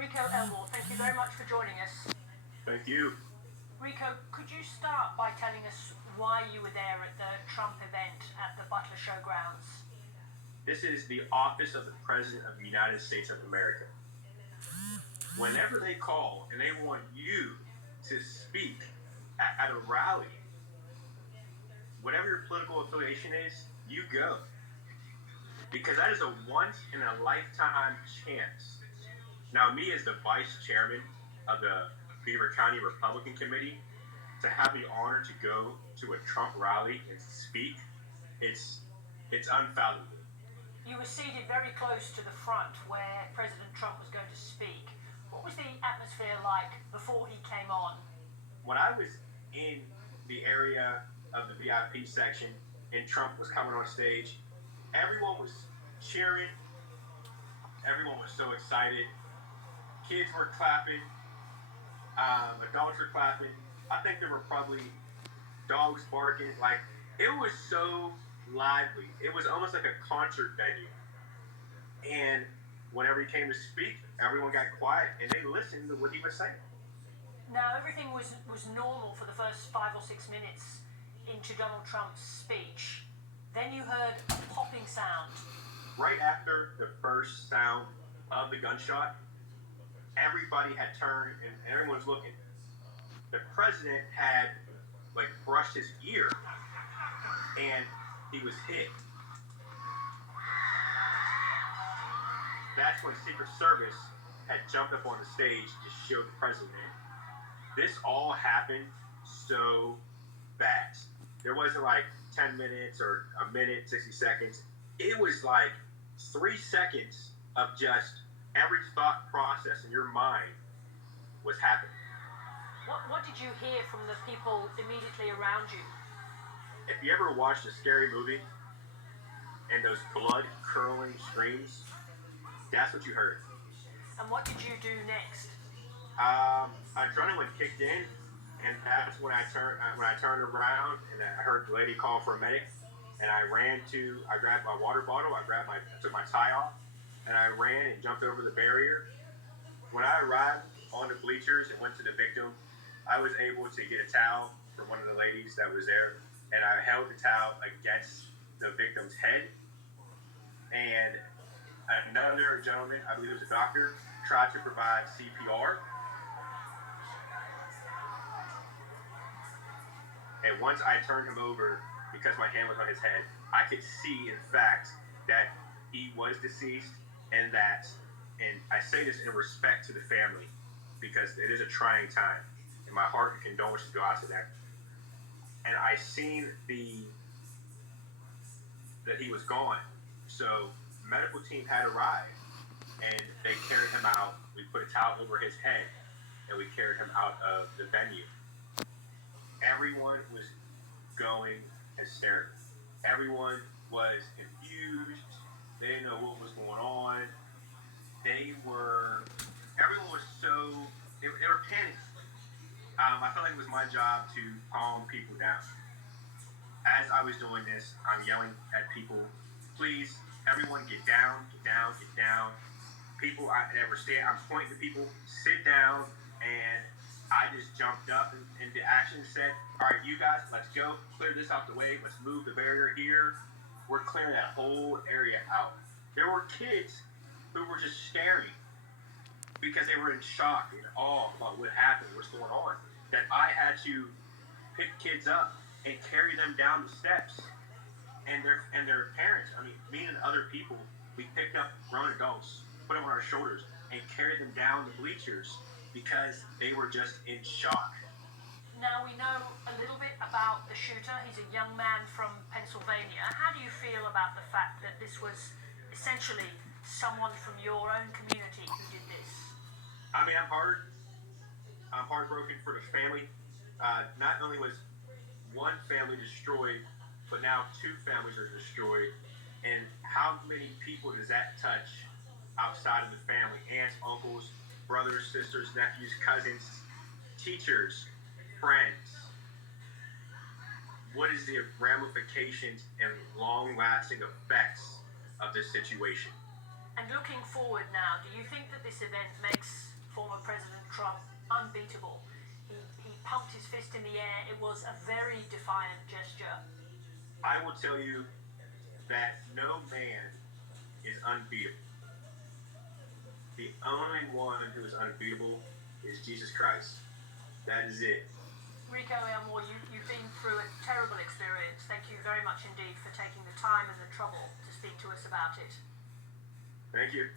Rico Elmore, thank you very much for joining us. Thank you. Rico, could you start by telling us why you were there at the Trump event at the Butler Showgrounds? This is the office of the President of the United States of America. Whenever they call and they want you to speak at a rally, whatever your political affiliation is, you go. Because that is a once in a lifetime chance. Now, me as the vice chairman of the Beaver County Republican Committee, to have the honor to go to a Trump rally and speak, it's unfathomable. You were seated very close to the front where President Trump was going to speak. What was the atmosphere like before he came on? When I was in the area of the VIP section and Trump was coming on stage, everyone was cheering. Everyone was so excited. Kids were clapping. Adults were clapping. I think there were probably dogs barking. Like, it was so lively. It was almost like a concert venue. And whenever he came to speak, everyone got quiet and they listened to what he was saying. Now, everything was normal for the first 5 or 6 minutes into Donald Trump's speech. Then you heard a popping sound. Right after the first sound of the gunshot, everybody had turned and everyone's looking. The president had brushed his ear and he was hit. That's when Secret Service had jumped up on the stage to shield the president. This all happened so fast. There wasn't 10 minutes or a minute, 60 seconds. It was 3 seconds of just every thought process in your mind was happening. What did you hear from the people immediately around you? If you ever watched a scary movie and those blood-curdling screams, that's what you heard. And what did you do next? Adrenaline kicked in, and that's when I turned around and I heard the lady call for a medic, and I grabbed my water bottle, I took my tie off, and I ran and jumped over the barrier. When I arrived on the bleachers and went to the victim, I was able to get a towel from one of the ladies that was there, and I held the towel against the victim's head, and another gentleman, I believe it was a doctor, tried to provide CPR. And once I turned him over, because my hand was on his head, I could see, in fact, that he was deceased, and I say this in respect to the family, because it is a trying time, and my heart and condolences go out to them. And I seen that he was gone. So medical team had arrived, and they carried him out. We put a towel over his head, and we carried him out of the venue. Everyone was going hysterical. Everyone was confused. They didn't know what was going on. Everyone was they were panicking. I felt like it was my job to calm people down. As I was doing this, I'm yelling at people, please, everyone get down, get down, get down. People, I'm pointing to people, sit down, and I just jumped up and the action said, all right, you guys, let's go, clear this out the way, let's move the barrier here. We're clearing that whole area out. There were kids who were just staring because they were in shock and awe about what happened, what's going on, that I had to pick kids up and carry them down the steps. And their parents, me and other people, we picked up grown adults, put them on our shoulders, and carried them down the bleachers because they were just in shock. Now we know a little bit about the shooter. He's a young man from Pennsylvania. How do you feel about the fact that this was essentially someone from your own community who did this? I'm heartbroken for the family. Not only was one family destroyed, but now 2 families are destroyed. And how many people does that touch outside of the family? Aunts, uncles, brothers, sisters, nephews, cousins, teachers, friends. What is the ramifications and long-lasting effects of this situation? And looking forward now, do you think that this event makes former President Trump unbeatable. He pumped his fist in the air. It was a very defiant gesture. I will tell you that no man is unbeatable. The only one who is unbeatable is Jesus Christ. That is it. Rico Elmore, you've been through a terrible experience. Thank you very much indeed for taking the time and the trouble to speak to us about it. Thank you.